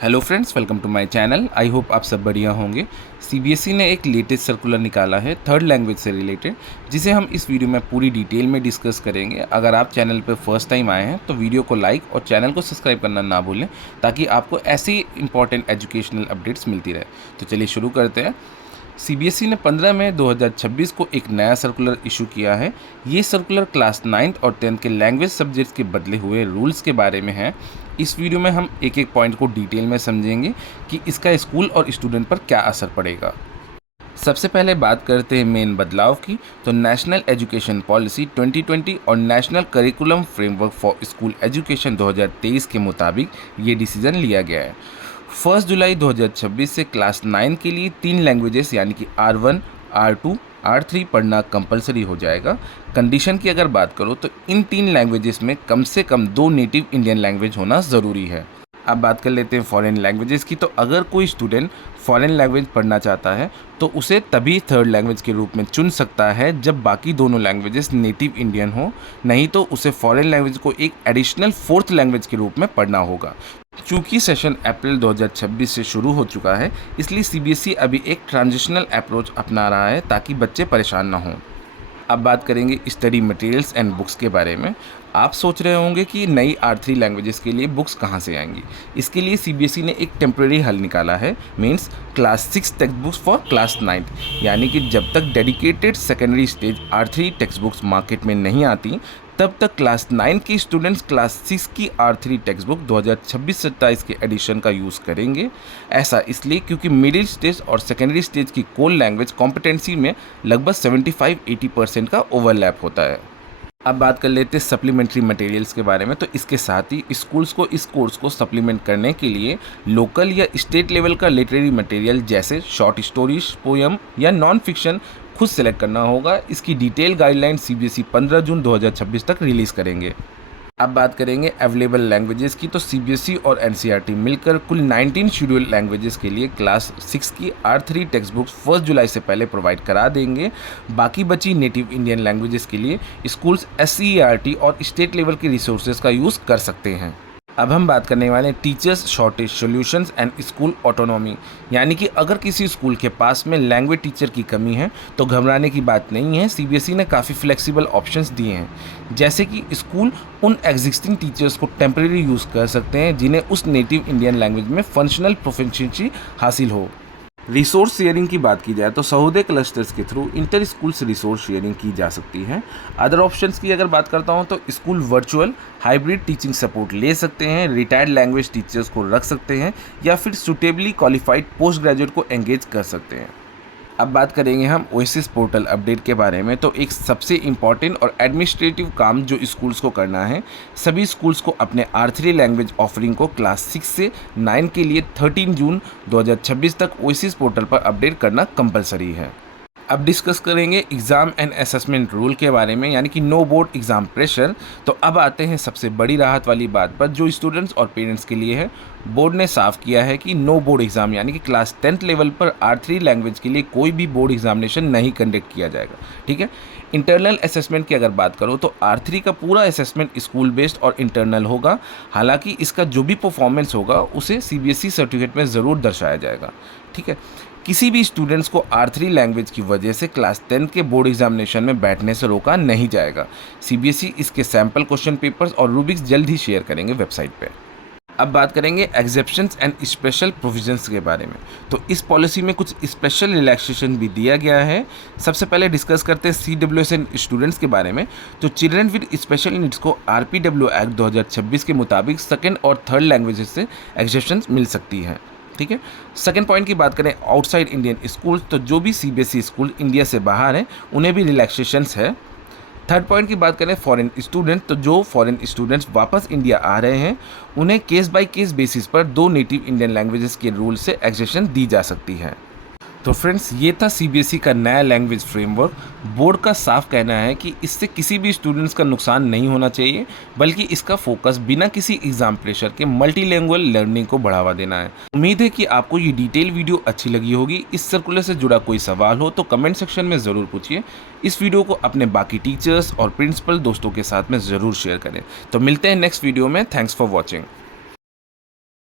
Hello friends, welcome to my channel. I hope आप सब बढ़िया होंगे। सीबीएसई ने एक लेटेस्ट सर्कुलर निकाला है थर्ड लैंग्वेज से रिलेटेड, जिसे हम इस वीडियो में पूरी डिटेल में डिस्कस करेंगे। अगर आप चैनल पर फर्स्ट टाइम आए हैं तो वीडियो को लाइक और चैनल को सब्सक्राइब करना ना भूलें, ताकि आपको ऐसी इंपॉर्टेंट एजुकेशनल अपडेट्स मिलती रहे। तो चलिए शुरू करते हैं। सीबीएसई ने 15 मई 2026 को एक नया सर्कुलर इशू किया है। ये सर्कुलर क्लास 9th और 10th के लैंग्वेज सब्जेक्ट्स के बदले हुए रूल्स के बारे में है। इस वीडियो में हम एक एक पॉइंट को डिटेल में समझेंगे कि इसका स्कूल और स्टूडेंट पर क्या असर पड़ेगा। सबसे पहले बात करते हैं मेन बदलाव की। तो नेशनल एजुकेशन पॉलिसी 2020 और national curriculum framework for school education 2023 के मुताबिक ये डिसीजन लिया गया है। 1 जुलाई 2026 से क्लास 9 के लिए 3 लैंग्वेजेस यानी कि R1, R2, R3 पढ़ना कंपलसरी हो जाएगा। कंडीशन की अगर बात करो तो इन 3 लैंग्वेजेस में कम से कम 2 नेटिव इंडियन लैंग्वेज होना ज़रूरी है। अब बात कर लेते हैं फॉरेन लैंग्वेजेस की। तो अगर कोई स्टूडेंट फॉरेन लैंग्वेज पढ़ना चाहता है तो उसे तभी थर्ड लैंग्वेज के रूप में चुन सकता है जब बाकी दोनों लैंग्वेजेस नेटिव इंडियन हो, नहीं तो उसे फॉरेन लैंग्वेज को एक एडिशनल फोर्थ लैंग्वेज के रूप में पढ़ना होगा। चूँकि सेशन अप्रैल 2026 से शुरू हो चुका है, इसलिए सीबीएसई अभी एक ट्रांजिशनल अप्रोच अपना रहा है ताकि बच्चे परेशान ना हों। अब बात करेंगे स्टडी मटेरियल्स एंड बुक्स के बारे में। आप सोच रहे होंगे कि नई R3 लैंग्वेजेस के लिए बुक्स कहाँ से आएंगी। इसके लिए सीबीएसई ने एक टेम्प्रेरी हल निकाला है, means class 6 text books for class 9। यानी कि जब तक dedicated secondary stage R3 text books market में नहीं आती, तब तक क्लास 9 के स्टूडेंट्स क्लास 6 की R3 टेक्स्ट बुक 2026-27 के एडिशन का यूज़ करेंगे। ऐसा इसलिए क्योंकि मिडिल स्टेज और सेकेंडरी स्टेज की कोर लैंग्वेज कॉम्पिटेंसी में लगभग 75-80% का ओवरलैप होता है। अब बात कर लेते हैं सप्लीमेंट्री मटेरियल्स के बारे में। तो इसके साथ ही स्कूल्स को इस कोर्स को सप्लीमेंट करने के लिए लोकल या स्टेट लेवल का लिटरेरी मटेरियल जैसे शॉर्ट स्टोरीज, पोयम या नॉन फिक्शन खुद सेलेक्ट करना होगा। इसकी डिटेल गाइडलाइन सीबीएसई 15 जून 2026 तक रिलीज़ करेंगे। अब बात करेंगे अवेलेबल लैंग्वेजेस की। तो सीबीएसई और एनसीईआरटी मिलकर कुल 19 शेड्यूल लैंग्वेजेस के लिए क्लास 6 की R3 टेक्स्ट बुक्स 1 जुलाई से पहले प्रोवाइड करा देंगे। बाकी बची नेटिव इंडियन लैंग्वेजेस के लिए स्कूल्स एससीईआरटी और स्टेट लेवल के रिसोर्सेज का यूज़ कर सकते हैं। अब हम बात करने वाले हैं teachers shortage solutions and school autonomy. यानी कि अगर किसी स्कूल के पास में लैंग्वेज टीचर की कमी है तो घबराने की बात नहीं है। सीबीएसई ने काफ़ी फ्लेक्सिबल ऑप्शंस दिए हैं, जैसे कि स्कूल उन एग्जिस्टिंग टीचर्स को टेम्परेरी यूज़ कर सकते हैं जिन्हें उस नेटिव इंडियन लैंग्वेज में फंक्शनल प्रोफिशिएंसी हासिल हो। रिसोर्स शेयरिंग की बात की जाए तो सहोदय क्लस्टर्स के through enter schools resource sharing की जा सकती है। अदर ऑप्शंस की अगर बात करता हूँ तो school virtual hybrid teaching support ले सकते हैं, रिटायर्ड लैंग्वेज टीचर्स को रख सकते हैं या फिर सुटेबली क्वालिफाइड पोस्ट ग्रेजुएट को एंगेज कर सकते हैं। अब बात करेंगे हम ओएसिस पोर्टल अपडेट के बारे में। तो एक सबसे इम्पॉर्टेंट और एडमिनिस्ट्रेटिव काम जो स्कूल्स को करना है, सभी स्कूल्स को अपने R3 लैंग्वेज ऑफरिंग को क्लास 6 से 9 के लिए 13 जून 2026 तक ओएसिस पोर्टल पर अपडेट करना कंपलसरी है। अब डिस्कस करेंगे एग्ज़ाम एंड असेसमेंट रूल के बारे में, यानी कि नो बोर्ड एग्ज़ाम प्रेशर। तो अब आते हैं सबसे बड़ी राहत वाली बात पर जो स्टूडेंट्स और पेरेंट्स के लिए है। बोर्ड ने साफ किया है कि नो बोर्ड एग्ज़ाम यानी कि क्लास 10th लेवल पर R3 लैंग्वेज के लिए कोई भी बोर्ड एग्जामिनेशन नहीं कंडक्ट किया जाएगा। ठीक है। इंटरनल असेसमेंट की अगर बात करो तो R3 का पूरा असेसमेंट स्कूल बेस्ड और इंटरनल होगा। हालांकि इसका जो भी परफॉर्मेंस होगा उसे सीबीएसई सर्टिफिकेट में ज़रूर दर्शाया जाएगा। ठीक है। किसी भी स्टूडेंट्स को R3 लैंग्वेज की वजह से क्लास 10 के बोर्ड एग्जामिनेशन में बैठने से रोका नहीं जाएगा। सीबीएसई इसके सैम्पल क्वेश्चन पेपर्स और रूबिक्स जल्द ही शेयर करेंगे वेबसाइट पे। अब बात करेंगे एक्सेप्शंस एंड स्पेशल प्रोविजंस के बारे में। तो इस पॉलिसी में कुछ स्पेशल रिलैक्सेशन भी दिया गया है। सबसे पहले डिस्कस करते हैं CWSN स्टूडेंट्स के बारे में। तो चिल्ड्रन विद स्पेशल नीड्स को RPW एक्ट 2026 के मुताबिक सेकेंड और थर्ड लैंग्वेजेस से एक्सेप्शंस मिल सकती हैं। ठीक है। सेकेंड पॉइंट की बात करें आउटसाइड इंडियन स्कूल, तो जो भी सीबीएसई स्कूल इंडिया से बाहर हैं उन्हें भी रिलैक्सेशंस है। थर्ड पॉइंट की बात करें फॉरेन स्टूडेंट, तो जो फॉरेन स्टूडेंट्स वापस इंडिया आ रहे हैं उन्हें केस बाय केस बेसिस पर 2 नेटिव इंडियन लैंग्वेजेस के रूल से एक्सेप्शन दी जा सकती है। तो फ्रेंड्स, ये था सीबीएसई का नया लैंग्वेज फ्रेमवर्क। बोर्ड का साफ कहना है कि इससे किसी भी स्टूडेंट्स का नुकसान नहीं होना चाहिए, बल्कि इसका फोकस बिना किसी एग्जाम प्रेशर के मल्टीलैंग्वेज लर्निंग को बढ़ावा देना है। उम्मीद है कि आपको ये डिटेल वीडियो अच्छी लगी होगी। इस सर्कुलर से जुड़ा कोई सवाल हो तो कमेंट सेक्शन में ज़रूर पूछिए। इस वीडियो को अपने बाकी टीचर्स और प्रिंसिपल दोस्तों के साथ में ज़रूर शेयर करें। तो मिलते हैं नेक्स्ट वीडियो में। Thanks for watching.